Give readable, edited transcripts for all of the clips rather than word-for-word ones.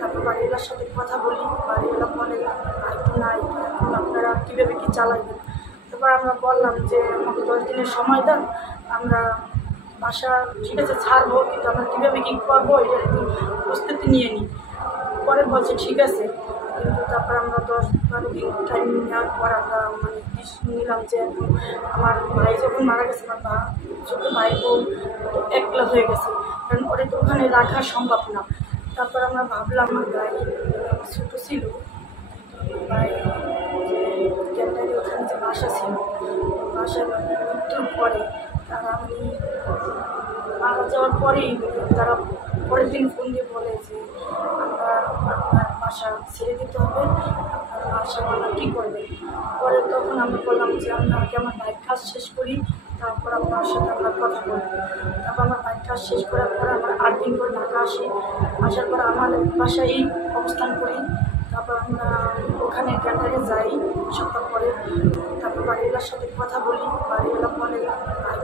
তারপর বাড়িওয়ালার সাথে কথা বলি, বাড়িওয়ালা বলে তো নাই, এখন আপনারা কীভাবে কী চালাবেন। তারপর আমরা বললাম যে আমাকে 10 দিনের সময় দেন, আমরা বাসা ঠিক আছে ছাড়বো, কিন্তু আমরা কীভাবে কী করবো এটা একটু প্রস্তুতি নিয়ে নিই। পরে বলছে ঠিক আছে, কিন্তু তারপর আমরা 10-12 দিন টাইম নেওয়ার পর আমরা নিলাম যে আমার ভাই যখন মারা গেছে, আমার ছোটো ভাই বোন একলা হয়ে গেছে, কারণ ওরা তো ওখানে রাখা সম্ভব না। তারপর আমরা ভাবলাম আমার ভাই ছোটো ছিল, ভাই ক্যান্টারে ওখানে যে বাসা ছিল, বাসার মৃত্যুর পরে তারা মারা যাওয়ার পরেই তারা পরের দিন ফোন দিয়ে বলে যে আপনার বাসা ছেড়ে দিতে হবে, আপনার বাসা কী করবেন। পরে তখন আমরা বললাম যে আপনাকে আমার বাইক কাজ শেষ করি, তারপর আপনার সাথে আমরা কথা বলব। তারপর আমার বাইক কাজ শেষ করার পরে আমরা 8 দিন করে ঢাকা আসি, আসার পর আমার বাসায় অবস্থান করি। তারপর আমরা ওখানে ক্যান্টারে যাই সপ্তাহ পরে। তারপর বাড়িওয়ালার সাথে কথা বলি, বাড়িওয়ালা বলে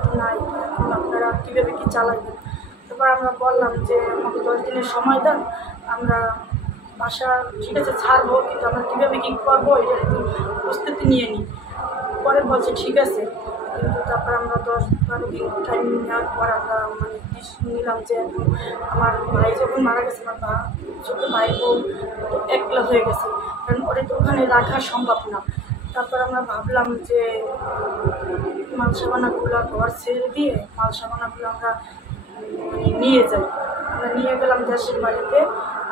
তো নাই, এখন আপনারা কীভাবে কী চালাবেন। তারপর আমরা বললাম যে আমাকে 10 দিনের সময় দেন, আমরা বাসা ঠিক আছে ছাড়বো, কিন্তু আমরা কীভাবে কী করবো এটা একটু প্রস্তুতি নিয়ে নিই। পরে বলছে ঠিক আছে, কিন্তু তারপর আমরা 10-12 দিন টাইম নেওয়ার পর আমরা নিলাম যে আমার ভাই যখন মারা গেছে, আমার ছোটো ভাই বোন একলা হয়ে গেছে, কারণ ওরা তো ওখানে রাখা সম্ভব না। তারপর আমরা ভাবলাম যে মাল সামানাগুলো ঘর ছেড়ে দিয়ে মাল সামানাগুলো আমরা নিয়ে যাই। আমরা নিয়ে গেলাম দেশের বাড়িতে,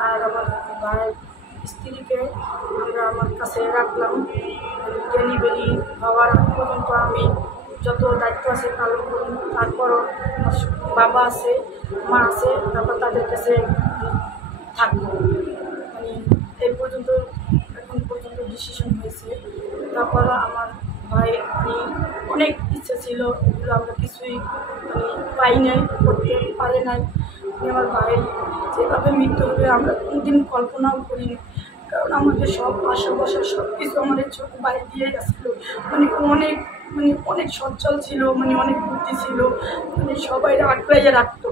আর আমার ভাইয়ের স্ত্রীকে আমরা আমার কাছে রাখলাম। ডেলিভারি হওয়ার পর্যন্ত আমি যত দায়িত্ব আছে পালন করি। তারপরও বাবা আছে, মা আছে, তারপর তাদের কাছে থাকবো। এই পর্যন্ত এখন পর্যন্ত ডিসিশন হয়েছে। তারপরও আমার ভাই অনেক ইচ্ছা ছিল, এগুলো আমরা কিছুই পাই নাই, করতে পারে নাই। আমার ভাইয়ের যেভাবে মৃত্যু হবে আমরা কোনোদিন কল্পনাও করিনি, কারণ আমাদের সব আশা বসা সব কিছু আমাদের ছোটো ভাই দিয়ে গেছিলো। অনেক সচ্ছল ছিল, অনেক বুদ্ধি ছিল, সবাই আঁকড়াইয়ে রাখতো।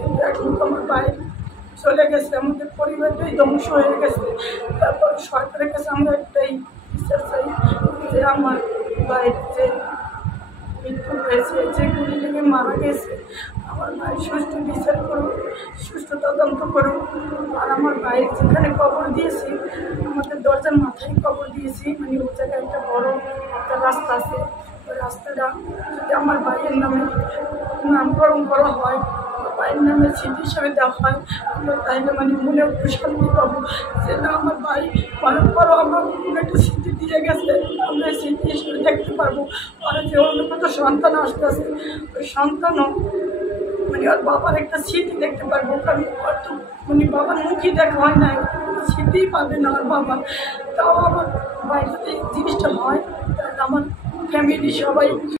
কিন্তু এখন তো আমার ভাই চলে গেছে, আমাদের পরিবারটাই ধ্বংস হয়ে গেছে। তারপর সরকারের কাছে আমরা একটাই বিচার চাই যে আমার ভাইয়ের যে মৃত্যু হয়েছে, যে গুলি থেকে মারা গেছে, আমার ভাই সুষ্ঠু বিচার করুক, সুষ্ঠু তদন্ত করুক। আর আমার ভাইয়ের যেখানে কবর দিয়েছি, আমাদের দরজার মাথায় কবর দিয়েছি, ও জায়গায় একটা বড় একটা রাস্তা আছে। ওই রাস্তাটা যদি আমার ভাইয়ের নামে নামকরণ করা হয়, ভাইয়ের নামে স্মৃতি হিসাবে দেওয়া হয়, তাইলে মনে একটু শান্তি পাবো যে না, আমার ভাই অনেক বড় আমার একটা স্মৃতি দিয়ে গেছে, আমরা স্মৃতি হিসেবে দেখতে পারবো। আর যে অন্য কত সন্তান আসতে আসে, ওই সন্তানও ওর বাবার একটা স্মৃতি দেখতে পারবো। কারণ ওর তো বাবার মুখই দেখা হয় না, স্মৃতিই পাবে না ওর বাবা। তাও আমার ভাই যদি জিনিসটা হয়, তাহলে আমার ফ্যামিলি সবাই